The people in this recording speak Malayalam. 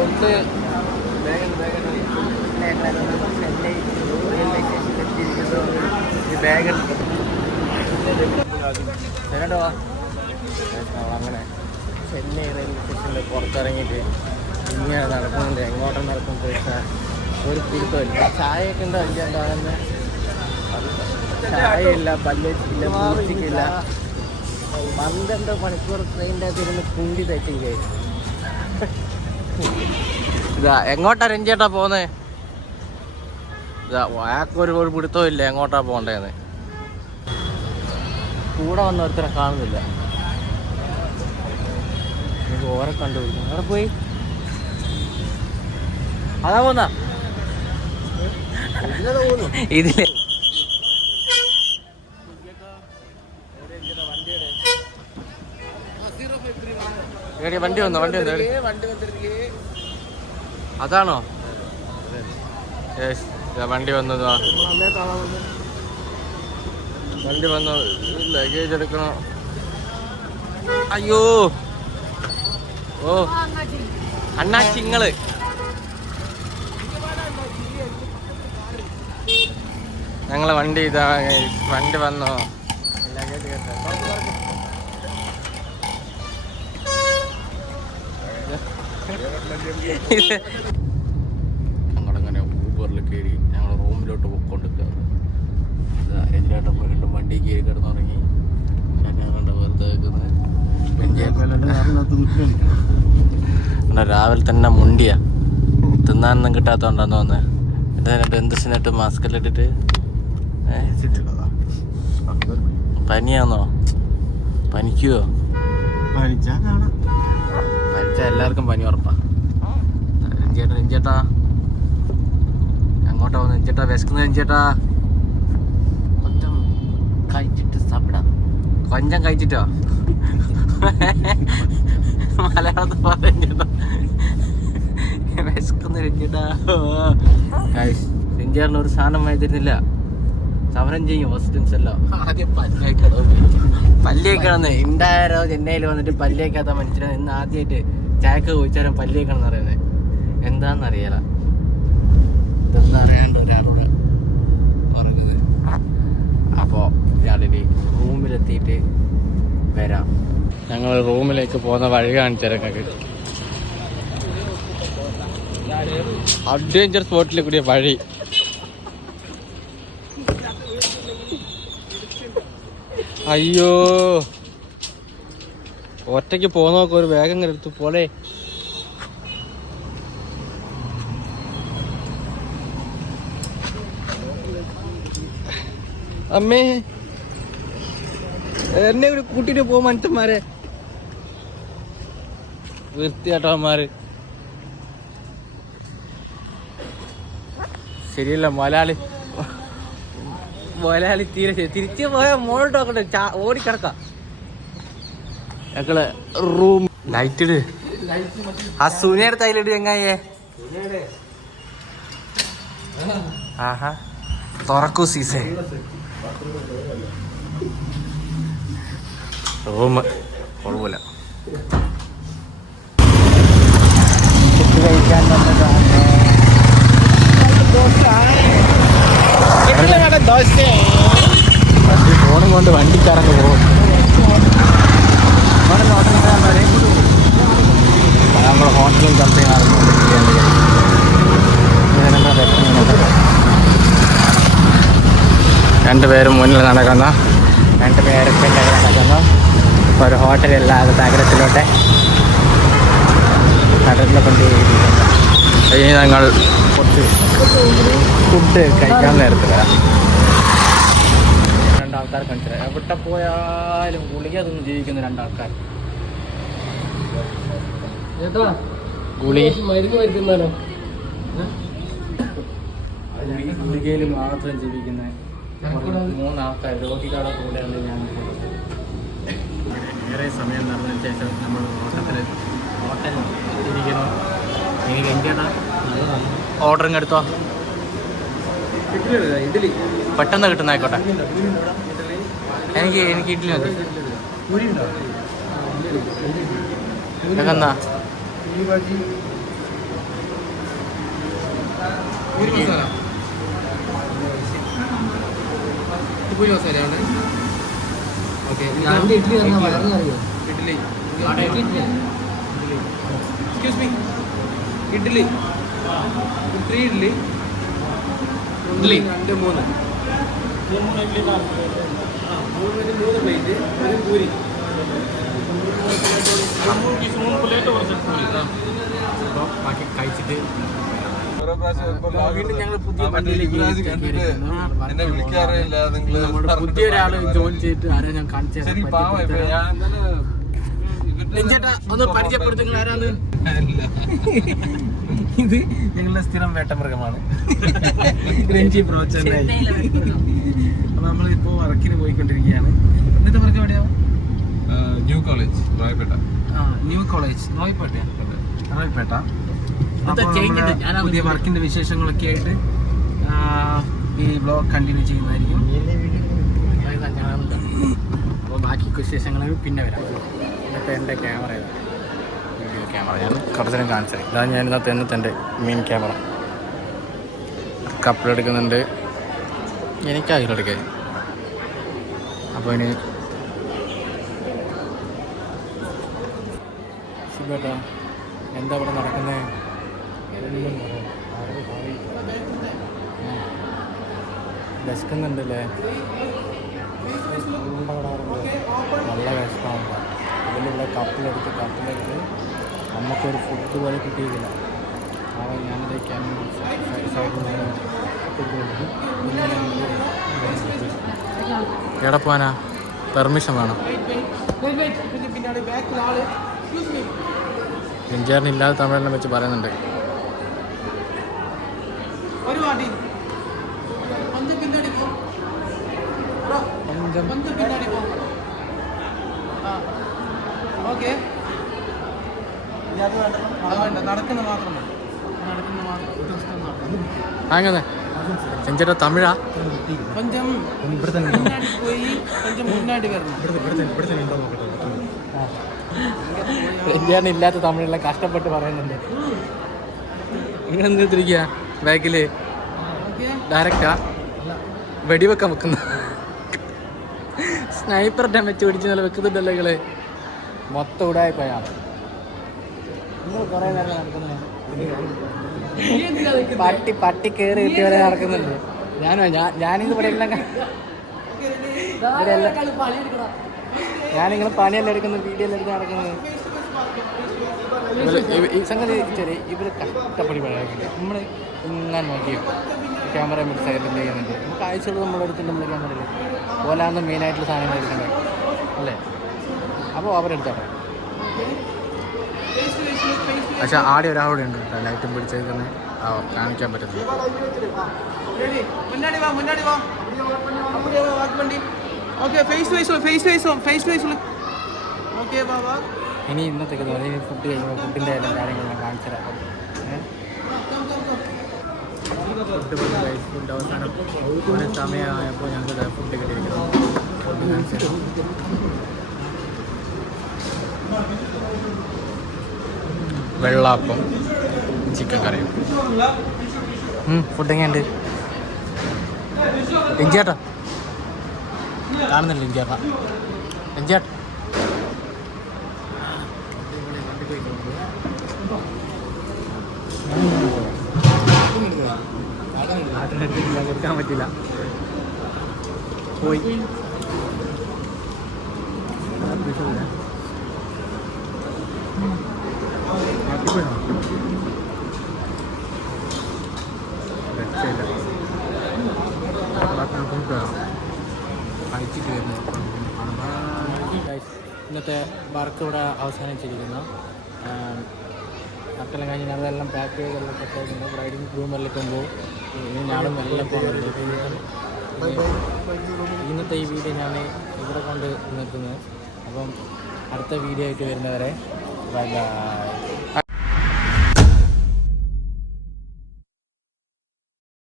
ഒന്ന് അങ്ങനെ ചെന്നൈ റെയിൽവേ സ്റ്റേഷനിൽ പുറത്തിറങ്ങിയിട്ട് ഇങ്ങനെ നടക്കുന്നുണ്ട്. എങ്ങോട്ടും നടക്കും ചോദിച്ചാൽ ഒരു പിടുത്തമില്ല. ചായയൊക്കെ ഉണ്ടോ വലിയ ഉണ്ടാകുന്ന ചായയില്ല, പല്ലേച്ചില്ല, പൂച്ചിക്കില്ല. 12 മണിക്കൂർ ട്രെയിനിൻ്റെ അകത്തിരുന്ന് കുണ്ടി തയ്ച്ചെങ്കിൽ ഇതാ എങ്ങോട്ടാ രഞ്ജേട്ടാ പോകുന്നത്? ഇതാ വാക്കൊരു പിടുത്തവും ഇല്ല എങ്ങോട്ടാ പോകണ്ടേന്ന്. കൂടെ വന്ന ഒരുത്തരെ കാണുന്നില്ല. ഓരെ കണ്ടുപിടിക്കും. അവിടെ പോയി അതാ പോന്ന ഇതില് വണ്ടി വന്നോ? അതാണോ? വണ്ടി വന്നതാ. വണ്ടി വന്നു. ലഗേജ് എടുക്കണോ? അയ്യോ ഓ അണ്ണാച്ചിങ്ങള് ഞങ്ങളെ വണ്ടി ഇതാ. വണ്ടി വന്നോ? ലഗേജ് കേട്ടോ. ഞങ്ങളങ്ങനെ ഊബറിൽ കയറി ഞങ്ങൾ റൂമിലോട്ട് പോയിക്കൊണ്ടിരിക്കുക. രഞ്ജേട്ടൻ പോയിട്ട് വണ്ടി കയറി കിടന്നുറങ്ങി. ഞങ്ങളുടെ വെറുതെ രാവിലെ തന്നെ മുണ്ടിയാ. തിന്നാനൊന്നും കിട്ടാത്തോണ്ടാന്ന് തോന്നുന്നത്. എന്നിട്ട് എന്ത് സിനിട്ട് മാസ്കെല്ലാം ഇട്ടിട്ട് പനിയാന്നോ? പനിക്കുവോ? പനിച്ചാ എല്ലാവർക്കും പനി ഉറപ്പാ. രഞ്ജേട്ടാ എങ്ങോട്ടാ പോകുന്നത്? രഞ്ജേട്ടാ വിശക്കുന്ന രഞ്ജേട്ടാ. കൊഞ്ചം കഴിച്ചിട്ട് സാപ്പിടാം. കൊഞ്ചം കഴിച്ചിട്ടോ? മലയാളത്തിൽ പറഞ്ഞേട്ടാ വിശക്കുന്ന രഞ്ജേട്ടാ. രഞ്ജേട്ടന് ഒരു സാധനം വാങ്ങി തരുന്നില്ല. സമരം ചെയ്യും ഹോസ്പിറ്റൽസ് എല്ലാം. ആദ്യം പല്ലിയേക്കണമെന്ന് ഉണ്ടായാലോ. ചെന്നൈയിൽ വന്നിട്ട് പല്ലിയേക്കാത്ത മനുഷ്യനെ ഇന്ന് ആദ്യമായിട്ട് ചായക്ക് ചോദിച്ചാലും പല്ലിയേക്കണം എന്ന് പറയുന്നത് എന്താണെന്നറിയാല. ഇതൊന്നും അറിയാണ്ട് ഒരാളോട് പറഞ്ഞത്. അപ്പോൾ ഇയാളിന് റൂമിലെത്തിയിട്ട് വരാം. ഞങ്ങൾ റൂമിലേക്ക് പോകുന്ന വഴി കാണിച്ചിറങ്ങി. അഡ്വഞ്ചർ സ്പോട്ടിൽ കൂടിയ വഴി. അയ്യോ ഒറ്റയ്ക്ക് പോന്നോക്കെ ഒരു വേഗം എടുത്തു പോലെ. അമ്മേ എന്നെ കൂടി കൂട്ടിട്ട് പോ മനുഷ്യന്മാരെ. വൃത്തിയാട്ടന്മാര് ശരിയല്ല. മലയാളി തീരെ തിരിച്ചു പോയ മോളോട്ട് നോക്കട്ടെ. ഓടിക്കിടക്കാം. ഞങ്ങള് റൂം ലൈറ്റ് ഇട്. ആ സുനിയുടെ തൈലിട് ചങ്ങായേ. ആഹാ തുറക്കൂ സീസേ. റൂം കുഴപ്പമില്ല. കഴിക്കാൻ വണ്ടി ഫോണും കൊണ്ട് വണ്ടിക്കാരങ്ങ് പോകും. നമ്മൾ ഹോട്ടലിൽ കമ്പനി രണ്ടുപേരും മുന്നിൽ നടക്കുന്നു. രണ്ടുപേരും പിന്നിൽ നടക്കുന്നു. ഒരു ഹോട്ടലില്ലാതെ നഗരത്തിലോട്ട് കൊണ്ടിരിക്കുന്നു. ഇനി ഞങ്ങൾ കുറച്ച് ഫുഡ് കഴിക്കാൻ നേരത്ത് വരാം. രണ്ടാൾക്കാർ കണ്ടില്ല. എവിടെ പോയാലും ഗുളിക അതൊന്നും ജീവിക്കുന്ന രണ്ടാൾക്കാർ. ഗുളികയിൽ മാത്രം ജീവിക്കുന്ന 3 ആൾക്കാർ രോഗികളുടെ കൂടെയാണ് ഞാൻ. ഏറെ സമയം നടന്നതിന് ശേഷം നമ്മൾ ഹോട്ടലിൽ ഇരിക്കുന്നു. എനിക്ക് എന്തിനാ ഓർഡറിങ് എടുത്തോ? ഇഡ്ഡലി പെട്ടെന്ന് കിട്ടുന്ന ആയിക്കോട്ടെ. എനിക്ക് ഇഡ്ഡലി മതി. എന്നാ പൂരി മസാല പൂരി മസാലയാണ്. Okay idli excuse me idli 3 idli 2 3 plate ഒരു പൂരി ബാക്കി കഴിച്ചിട്ട് പുതിയ ഒരാള് ജോയിൻ ചെയ്തിട്ട് ആരാ ഞാൻ കാണിച്ചു ചേട്ടാ ഒന്ന് പരിചയപ്പെടുത്തുങ്ങൾ ആരാന്ന്. ഇത് ഞങ്ങളുടെ സ്ഥിരം വേട്ടമൃഗമാണ് രഞ്ജി പ്രോച്ചനായി. അപ്പൊ നമ്മളിപ്പോ വർക്കിന് പോയിക്കൊണ്ടിരിക്കുകയാണ്. ഇന്നത്തെ വർക്ക് എവിടെയാ? ന്യൂ കോളേജ് നോയപ്പേട്ട. ന്യൂ കോളേജ് നോയപ്പേട്ട. പുതിയ വർക്കിന്റെ വിശേഷങ്ങളൊക്കെ ആയിട്ട് ഈ ബ്ലോഗ് കണ്ടിന്യൂ ചെയ്യുന്നതായിരിക്കും. അപ്പോൾ ബാക്കി വിശേഷങ്ങൾ പിന്നെ വരാം. ഇന്നത്തെ എൻ്റെ ക്യാമറ വീഡിയോ ക്യാമറ ഞാൻ കുറച്ചേരം കാണിച്ചത്. ഇതാണ് ഞാൻ ഇന്നത്തെ എൻ്റെ മെയിൻ ക്യാമറ. കപ്പിളെടുക്കുന്നുണ്ട്, എനിക്ക് അതിലെടുക്കാൻ. അപ്പോൾ ഇനി ശിവേട്ടാ എന്താ ഇവിടെ നടക്കുന്നത്? വിശക്കുന്നുണ്ടല്ലേ? നല്ല വിശപ്പാണ്. ഇതിലുള്ള കപ്പിലെടുത്ത് നമുക്കൊരു ഫുഡ് പോലെ കിട്ടിയിട്ടില്ല. അവൻ ഞാനത് ക്യാമറ സൈഡിൽ എവിടെ പോവാനാ? പെർമിഷൻ വേണം. എഞ്ചാറിനില്ലാതെ തമിഴെല്ലാം വെച്ച് പറയുന്നുണ്ട്. അങ്ങനെ ചെഞ്ചേട്ടാ തമിഴാ? ഇല്ലാത്ത തമിഴെല്ലാം കഷ്ടപ്പെട്ട് പറയുന്നുണ്ട്. നിങ്ങൾ എന്തിരിക്കുക ബാക്കില്? ഡയറക്റ്റാ വെടിവെക്കാൻ വെക്കുന്ന സ്നൈപ്പർ ഡാമേജ് പിടിച്ച് നല്ല വെക്കുന്നുണ്ടല്ലോ നിങ്ങള്. മൊത്തം ഉടായിപ്പോയാണ്. നിങ്ങൾ കുറെ നേരം നടക്കുന്നത്. പട്ടി കയറി കിട്ടിയവരെ നടക്കുന്നുണ്ട്. ഞാനിത് ഇവിടെ എല്ലാം ഞാനിങ്ങൾ പണിയെല്ലാം എടുക്കുന്നു, വീഡിയോ എല്ലാം എടുത്ത് നടക്കുന്നത്. ഈ സംഗതി ചെറിയ ഇവർ കഷ്ടപ്പെടി പഴയാക്കില്ല. നമ്മൾ ഇങ്ങനെ നോക്കി ക്യാമറ സൈഡിൽ ചെയ്യുന്നുണ്ട്. നമുക്ക് ആഴ്ചകൾ നമ്മൾ എടുത്തിട്ട് നമ്മൾ ക്യാമറയിൽ ഓലാന്ന് മെയിനായിട്ടുള്ള സാധനങ്ങൾ എടുക്കണ്ടേ അല്ലേ? അപ്പോൾ അവരെടുത്തോട്ടെ. പക്ഷെ ആടെ ഒരാളൂടെ ഉണ്ട് കേട്ടോ, ലൈറ്റും പിടിച്ചേക്കുന്നത് കാണിക്കാൻ പറ്റുന്നത്. ഇനി ഇന്നത്തേക്ക് തോന്നി ഫുഡ് കഴിയുമ്പോൾ ഫുഡിൻ്റെ എല്ലാം കാര്യങ്ങൾ ഞാൻ കാണിച്ചു തരാം. ഫുഡ് അവസാനം ഒരു സമയമായപ്പോൾ ഞങ്ങൾക്ക് ഫുഡ് കിട്ടിയിരിക്കുന്നു. ഫുഡ് കാണിച്ചു തരാം. വെള്ളാപ്പം, ചിക്കൻ കറിയും. ഫുഡ് എങ്ങനെയുണ്ട്? എഞ്ചേട്ടാ കാണുന്നില്ല? എഞ്ചേട്ടാ കൊടുക്കാൻ പറ്റില്ല, പോയി. ഇന്നത്തെ വർക്ക് ഇവിടെ അവസാനിച്ചിരിക്കുന്നു. വർക്കെല്ലാം കഴിഞ്ഞ് ഞങ്ങളെല്ലാം പാക്ക് ചെയ്തെല്ലാം സെറ്റായിട്ടുണ്ട്. ബ്രൈഡിങ് റൂമെല്ലാം പോകും. ഇനി ഞാനും എല്ലാം പോകുന്നുണ്ട്. ഇന്നത്തെ ഈ വീഡിയോ ഞാൻ ഇവിടെ കൊണ്ട് നിർത്തുന്നത്. അപ്പം അടുത്ത വീഡിയോ ആയിട്ട് വരുന്നവരെ ബൈ ബൈ.